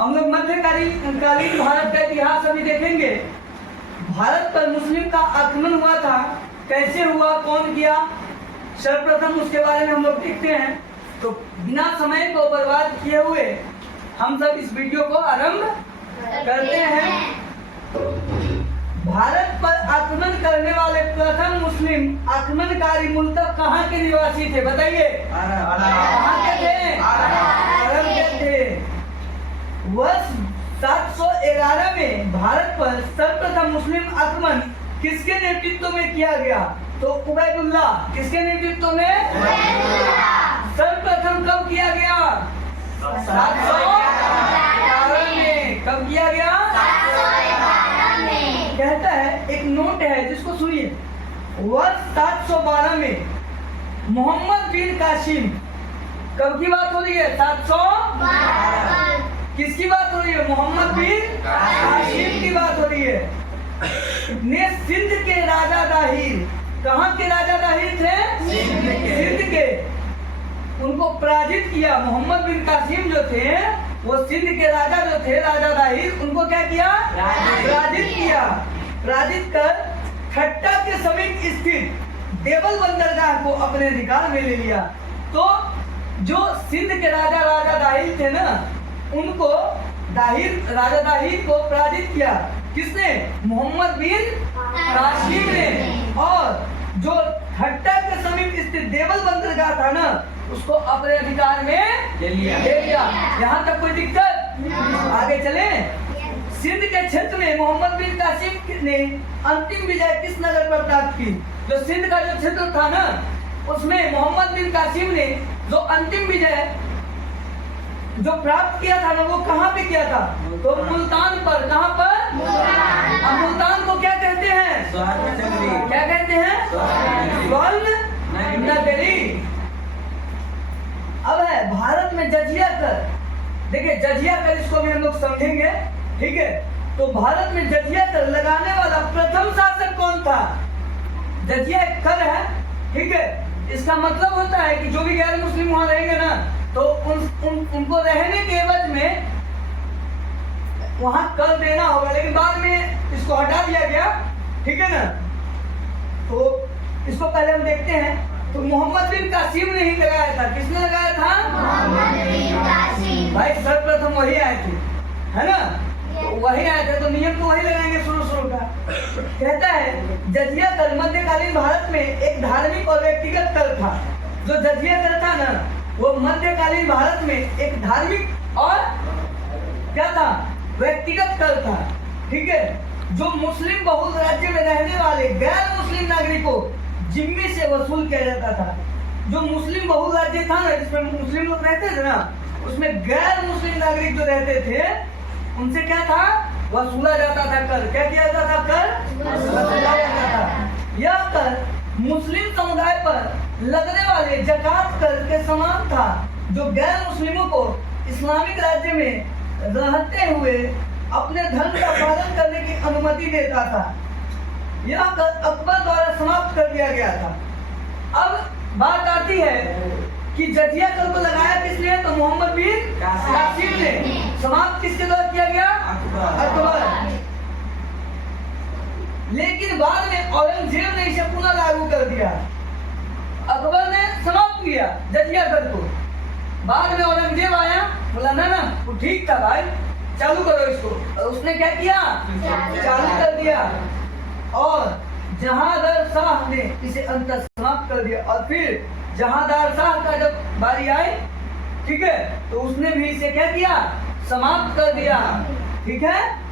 हम लोग मध्यकालीन भारत का इतिहास अभी देखेंगे। भारत पर मुस्लिम का आक्रमण हुआ था, कैसे हुआ, कौन किया, सर्वप्रथम उसके बारे में हम लोग देखते हैं। तो बिना समय को बर्बाद किए हुए हम सब इस वीडियो को आरंभ करते हैं। भारत पर आक्रमण करने वाले प्रथम मुस्लिम आक्रमणकारी मूलतः कहाँ के निवासी थे, बताइए? कहाँ के थे? अरब के थे। वर्ष 711 में भारत पर सर्वप्रथम मुस्लिम आक्रमण किसके नेतृत्व में किया गया? तो उबैदुल्लाह। किसके नेतृत्व में? सर्वप्रथम कब किया गया? 711 में। कब किया गया? 711 में। कहता है, एक नोट है जिसको सुनिए। वर्ष 712 में मोहम्मद बिन कासिम, कब की बात हो रही है? 712। किसकी बात हो रही है? मोहम्मद बिन कासिम की बात हो रही है। ने सिंध के राजा दाहिर, कहाँ के राजा दाहिर थे? सिंध के। उनको पराजित किया। मोहम्मद बिन कासिम जो थे वो सिंध के राजा जो थे, राजा दाहिर, उनको क्या किया? पराजित किया। पराजित कर खट्टा के समीप स्थित देवल बंदरगाह को अपने अधिकार में ले लिया। तो जो सिंध के राजा दाहिर थे ना, उनको राजा दाहिर को पराजित किया। किसने? मोहम्मद बिन कासिम ने। और जो खट्टा के समीप स्थित देवल बंदरगाह था ना, उसको अपने अधिकार में ले लिया। यहाँ तक कोई दिक्कत? आगे चले। सिंध के क्षेत्र में मोहम्मद बिन कासिम ने अंतिम विजय किस नगर पर प्राप्त की? जो सिंध का जो क्षेत्र था ना, उसमें मोहम्मद बिन कासिम ने जो अंतिम विजय जो प्राप्त किया था ना, वो कहाँ पे किया था? तो मुल्तान पर। कहाँ पर? अब मुल्तान को क्या कहते हैं? क्या कहते हैं? स्वर्ण नगरी। अब है भारत में जजिया कर। देखिए, जजिया कर, इसको भी हम लोग समझेंगे, ठीक है? तो भारत में जजिया कर लगाने वाला प्रथम शासक कौन था? जजिया एक कर है, ठीक है? इसका मतलब होता है कि जो भी गैर मुस्लिम वहां रहेंगे ना, तो उनको रहने के एवज में वहां कर देना होगा। लेकिन बाद में इसको हटा दिया गया, ठीक है ना? तो इसको पहले हम देखते हैं। तो मोहम्मद बिन कासिम ने ही लगाया था। किसने लगाया था? मोहम्मद बिन कासिम। भाई सर्वप्रथम वही आए थे, है ना? तो वही आए थे, तो नियम तो वही लगाएंगे शुरू का। कहता है, जजिया कर मध्यकालीन भारत में एक धार्मिक और व्यक्तिगत कर था। जो जजिया कर था ना, वो मध्यकालीन भारत में एक धार्मिक और क्या था? व्यक्तिगत कर था, ठीक है? जो मुस्लिम बहुल राज्य में रहने वाले गैर मुस्लिम नागरिकों जिम्मे से वसूल किया जाता था। जो मुस्लिम बहुल राज्य था ना, जिसमें मुस्लिम लोग रहते थे ना, उसमें गैर मुस्लिम नागरिक जो रहते थे, उनसे क्या था? वसूला जाता था कर। क्या किया जाता था? कर वसूला जाता था। यह कर मुस्लिम समुदाय पर लगने वाले जकात कर के समान था, जो गैर मुस्लिमों को इस्लामिक राज्य में रहते हुए अपने धर्म का पालन करने की अनुमति देता था। यह कर अकबर द्वारा समाप्त कर दिया गया था। अब बात आती है कि जजिया कर को लगाया किसने? तो मोहम्मद बिन कासिम ने। समाप्त किसके द्वारा किया गया? अकबर। लेकिन बाद में औरंगजेब ने इसे पुनः लागू कर दिया। अकबर ने समाप्त किया जजिया कर को। बाद में औरंगजेब आया, बोला ना वो ठीक था भाई, चालू करो इसको। और उसने क्या किया? चालू कर दिया। और जहांदार शाह ने इसे अंत समाप्त कर दिया। और फिर जहांदार शाह का जब बारी आई, ठीक है, तो उसने भी इसे क्या किया? समाप्त कर दिया, ठीक है?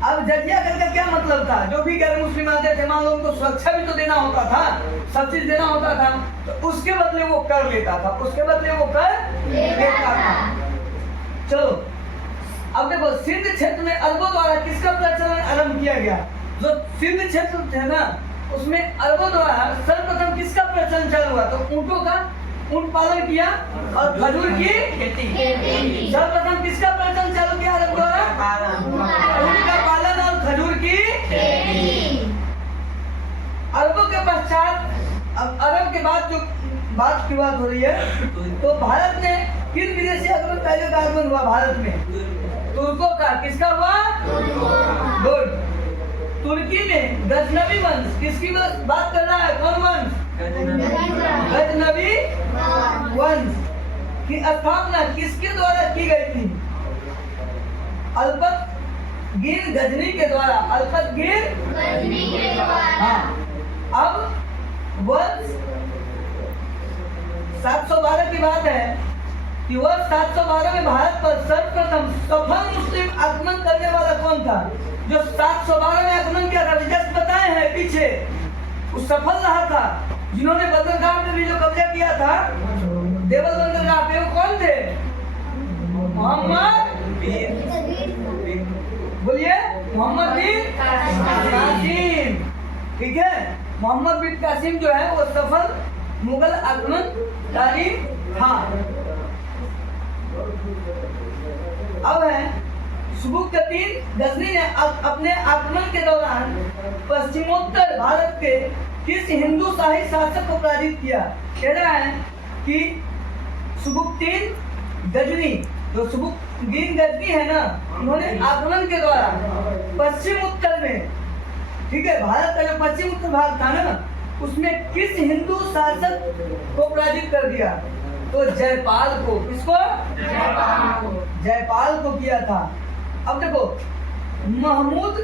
अब जजिया कर का क्या मतलब था? जो भी गैर मुस्लिम आते थे, मान लो उनको सुरक्षा भी तो देना होता था, सब चीज देना होता था, तो उसके बदले वो कर लेता था। उसके बदले वो कर लेता था। चलो अब देखो, सिंध क्षेत्र में अरबों द्वारा किसका प्रचलन आरंभ किया गया? जो सिंध क्षेत्र थे ना, उसमें अरबों द्वारा सर्वप्रथम किसका प्रचलन चालू हुआ? तो ऊंटों का, ऊंट पालन किया और खजूर की खेती। सर्वप्रथम किसका प्रचलन चालू किया अरब द्वारा? ऊंट का पालन और खजूर की खेती। अरबों के पश्चात, अब अरब के बाद जो बात की बात हो रही है। तो भारत में किन विदेशी आक्रमण का आगमन हुआ भारत में? तुर्कों का। किसका हुआ? गुड। तुर्की में गजनवी वंश, किसकी बात कर रहा है? कौन वंश? गजनवी वंश की स्थापना किसके द्वारा की गई थी? अल्पतगिन गजनी के द्वारा। अल्पतगिन गजनी के द्वारा। हाँ। अब वर्ष 712 की बात है कि वर्ष 712 में भारत पर सर्वप्रथम सफल मुस्लिम आक्रमण करने वाला कौन था? जो 712 में आक्रमण किया था, जस्ट बताए हैं पीछे, वो सफल रहा था। जिन्होंने बंदरगाह में भी जो कब्जा किया था, देवल बंदरगाह पे, वो कौन थे? मोहम्मद, बोलिए, मोहम्मद बिन कासिम। ठीक है, मोहम्मद बिन कासिम जो है वो सफल मुगल आक्रमणकारी था। अब है सुबुक्तदीन गजनी ने अपने आक्रमण के दौरान पश्चिमोत्तर भारत के किस हिंदू शाही शासक को पराजित किया? कह रहा है कि सुबुक्तदीन गजनी, जो सुबुक्तदीन गजनी है ना, उन्होंने आक्रमण के द्वारा पश्चिम उत्तर में, ठीक है, भारत का जो पश्चिम उत्तर भाग था ना, उसमें किस हिंदू शासक को पराजित कर दिया? तो जयपाल को। किसको? जयपाल को किया था। अब देखो, महमूद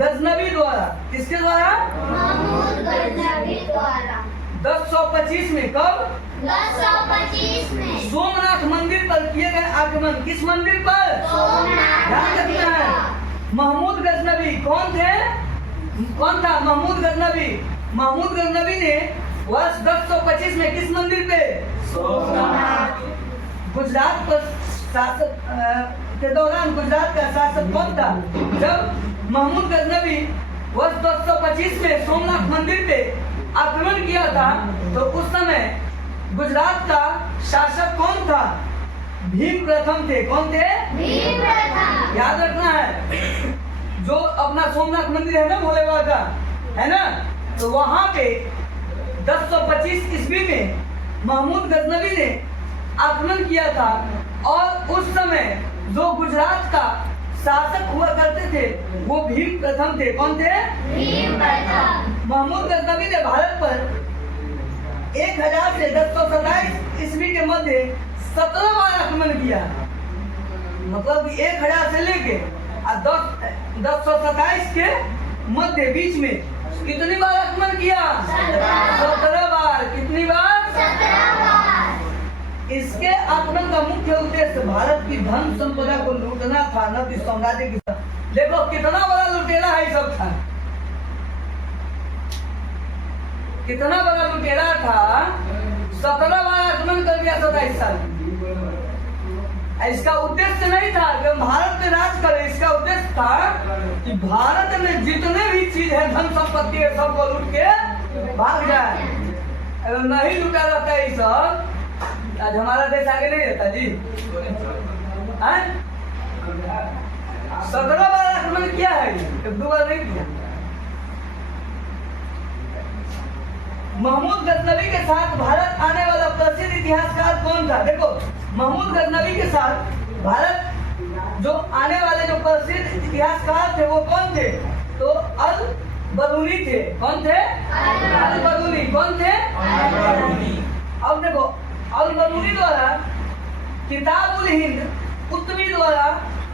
गजनवी द्वारा, किसके द्वारा? महमूद गजनवी द्वारा 1025 में। कब? 1025 में सोमनाथ मंदिर पर किए गए आक्रमण। किस मंदिर पर? ध्यान रखना है। महमूद गजनवी कौन थे? कौन था महमूद गजनवी? महमूद गजनवी ने वर्ष 1025 में किस मंदिर पे? गुजरात पर शासक के दौरान गुजरात का शासक कौन था? जब महमूद गजनवी वर्ष 1025 में सोमनाथ मंदिर पे आक्रमण किया था, तो उस समय गुजरात का शासक कौन था? भीम प्रथम थे। कौन थे? भीम प्रथम। याद रखना है, जो अपना सोमनाथ मंदिर है ना भोले बाबा का, है ना, तो वहां पे 1025 ईस्वी में महमूद गजनवी ने आक्रमण किया था। और उस समय जो गुजरात का शासक हुआ करते थे वो भीम प्रथम थे। कौन थे? भीम प्रथम। महमूद गजनवी ने भारत पर 1000 से 1027 ईस्वी के मध्य 17 बार आक्रमण किया। मतलब 1000 से लेके 1027 के मध्य बीच में कितनी बार आक्रमण किया? 17 बार। कितनी बार? 17 बार। इसके आक्रमण का मुख्य उद्देश्य भारत की धन संपदा को लूटना था, न कि साम्राज्य की। देखो कितना बड़ा लुटेरा है सब था, कितना बड़ा लुटेरा था। 17 बार आक्रमण कर दिया 27 साल। इसका उद्देश्य नहीं था कि हम भारत पे राज करें, इसका उद्देश्य था कि भारत में जितने भी चीज है, धन संपत्ति है, सबको लूट के भाग जाए। अगर नहीं लूटा रहता है सब, आज हमारा देश आगे नहीं रहता जी। 17 बार आक्रमण किया है, 1-2 बार नहीं किया। महमूद गजनवी के साथ भारत आने वाला प्रसिद्ध इतिहासकार कौन था? देखो, महमूद गजनवी के साथ भारत जो आने वाले जो प्रसिद्ध इतिहासकार थे वो कौन थे? तो अल बरूनी थे। कौन थे? अल बरूनी। कौन थे? अब देखो, अल बरूनी द्वारा किताब उल हिंद, कुतुबी द्वारा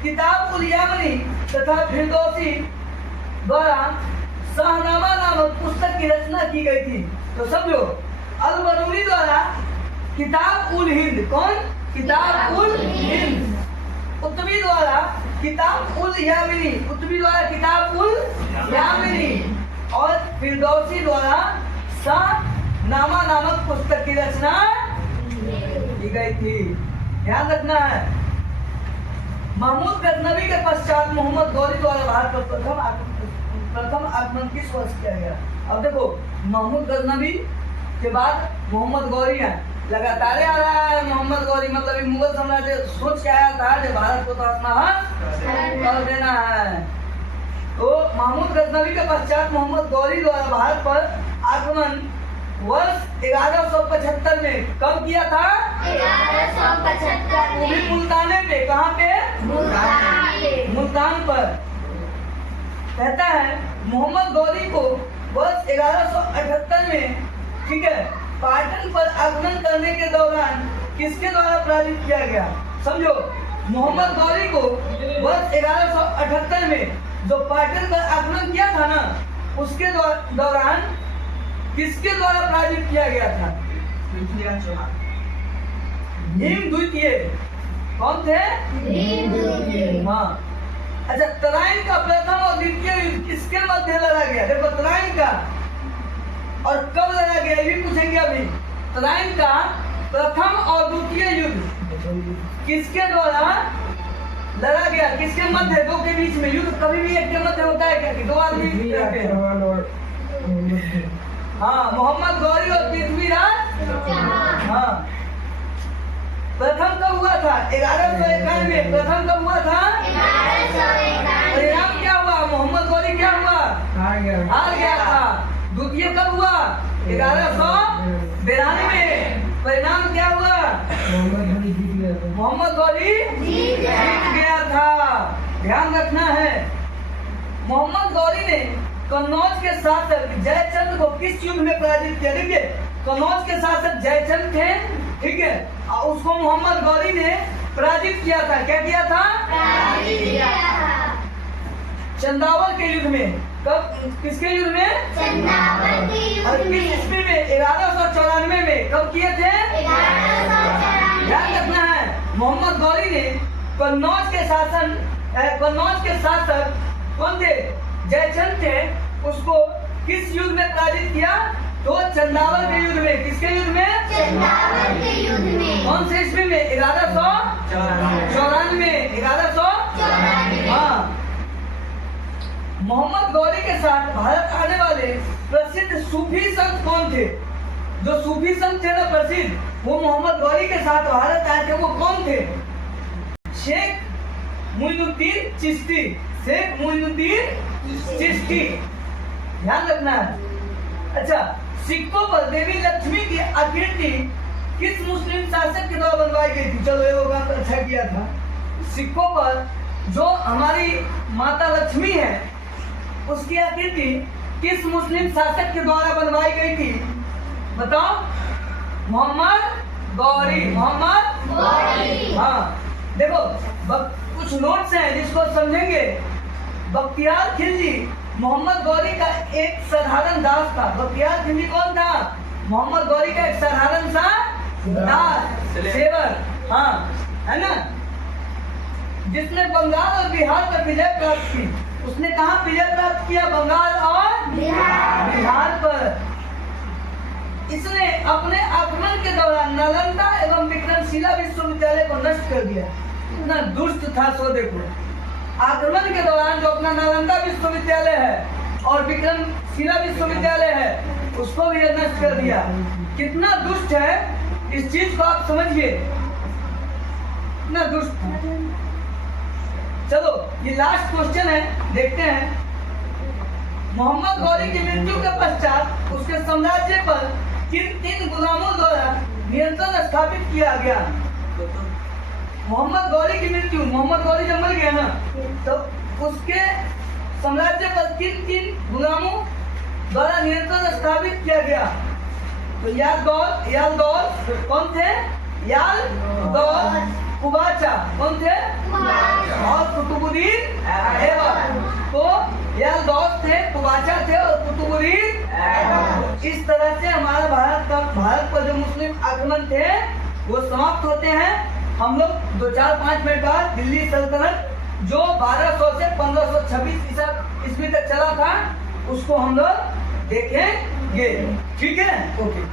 किताब उल यामनी तथा फिरदौसी द्वारा शाहनामा नामक पुस्तक की रचना की गई थी। तो समझो, अल बरूनी द्वारा किताब उल हिंद। कौन? किताब उल हिंद। कुतुबी द्वारा किताब उल यामिनी। कुतुबी द्वारा किताब उल यामिनी। और फिरदौसी द्वारा शाहनामा नामक पुस्तक की रचना की गई थी। ध्यान रखना है। महमूद गजनवी के पश्चात मोहम्मद गौरी द्वारा भारत पर प्रथम आक्रमण किस वर्ष किया गया? अब देखो, महमूद गजनवी के बाद मोहम्मद गौरी है, लगातार आ रहा है। मोहम्मद गौरी मतलब मुगल साम्राज्य सोच के आया था कि भारत को तो अपना कर देना है। तो महमूद गजनवी के पश्चात मोहम्मद गौरी द्वारा भारत पर आक्रमण वर्ष 1175 में। कब किया था? 1175 वो भी में। मुल्ताने पे। कहाँ पे? मुल्तान पर। कहता है मोहम्मद गौरी को वर्ष 1178 में, ठीक है, पाटन पर आक्रमण करने के दौरान किसके द्वारा पराजित किया गया? समझो, मोहम्मद गौरी को वर्ष 1178 में जो पाटन पर आक्रमण किया था ना, उसके दौरान किसके द्वारा पराजित किया गया था? भीम द्वितीय। कौन थे? हाँ। अच्छा, तराइन का प्रथम और द्वितीय युद्ध किसके मध्य लड़ा गया? देखो, तराइन का और कब लड़ा गया ये भी पूछेंगे अभी। तराइन का प्रथम और द्वितीय युद्ध किसके द्वारा लड़ा गया? किसके मध्य? दो के बीच में युद्ध कभी भी एक के मध्य होता है क्या? कि दो आदमी रहते हैं? हाँ, मोहम्मद गौरी और पृथ्वीराज। हाँ, प्रथम कब हुआ था? 1151 में। प्रथम कब हुआ था? 1151। परिणाम क्या हुआ? मोहम्मद गौरी क्या हुआ? हार गया था। द्वितीय कब हुआ? 1192 में। परिणाम क्या हुआ? मोहम्मद गौरी जीत गया था। ध्यान रखना है। मोहम्मद गौरी ने कन्नौज के शासक जयचंद को किस युद्ध में पराजित किया? देखिए, कन्नौज के शासक जयचंद थे, ठीक है, और उसको मोहम्मद गौरी ने पराजित किया था। क्या किया था? चंदावल के युद्ध में। कब? किसके युद्ध में? चंदावल के युद्ध और किस ईस्वी में? 1194 में। कब किए थे? 1194। ध्यान रखना है। मोहम्मद गौरी ने कन्नौज के शासक कौन थे? जयचंद थे। उसको किस युद्ध में पराजित किया? तो चंदावल के युद्ध में। किसके युद्ध में? चंदावल के युद्ध में। कौन से ईस्वी में? 1194। 1194। हाँ। मोहम्मद गौरी के साथ भारत आने वाले प्रसिद्ध सूफी संत कौन थे? जो सूफी संत थे ना प्रसिद्ध, वो मोहम्मद गौरी के साथ भारत आए थे। वो कौन थे? शेख मोइनुद्दीन चिश्ती। शेख मोइनुद्दीन चिश्ती। ध्यान रखना है। अच्छा, सिक्कों पर देवी लक्ष्मी की आकृति किस मुस्लिम शासक के द्वारा बनवाई गई थी? चलो, ये होगा तो अच्छा किया था। सिक्कों पर जो हमारी माता लक्ष्मी है, उसकी आकृति किस मुस्लिम शासक के द्वारा बनवाई गई थी? बताओ। मोहम्मद गौरी। मोहम्मद गौरी। हाँ, देखो, कुछ नोट्स हैं जिसको समझेंगे। बख्तियार खिलजी मोहम्मद गौरी का एक साधारण दास था। बख्तियार खिलजी कौन था? मोहम्मद गौरी का एक साधारण सा दास, सेवक। हाँ, है ना, जिसने बंगाल और बिहार पर विजय प्राप्त की। उसने कहाँ विजय प्राप्त किया? बंगाल और बिहार पर। इसने अपने आक्रमण के दौरान नालंदा एवं विक्रमशिला विश्वविद्यालय को नष्ट कर दिया। इतना दुष्ट था, सो देखो। आक्रमण के दौरान जो अपना नालंदा विश्वविद्यालय है और विक्रमशिला विश्वविद्यालय है, उसको भी नष्ट कर दिया। कितना दुष्ट है, इस चीज को आप समझिए। कितना दुष्ट था। चलो, ये लास्ट क्वेश्चन है, देखते हैं। मोहम्मद गौरी की मृत्यु के पश्चात उसके साम्राज्य पर किन गुलामों द्वारा नियंत्रण स्थापित किया गया? मोहम्मद गौरी की मृत्यु, मोहम्मद गौरी जब मर गया ना, तो उसके साम्राज्य पर किन गुलामों द्वारा नियंत्रण स्थापित किया गया? तो यालदौल कौन थे? यालदौल कुबाचा कौन थे? और कुतुबुद्दीन ऐबक। तो यालदौल थे, कुबाचा थे और कुतुबुद्दीन। इस तरह से हमारा भारत पर जो मुस्लिम आक्रमण थे वो समाप्त होते हैं। हम लोग 2-4-5 मिनट बाद दिल्ली सल्तनत जो 1200 से 1526 ईस्वी तक चला था, उसको हम लोग देखेंगे। ठीक है? ओके।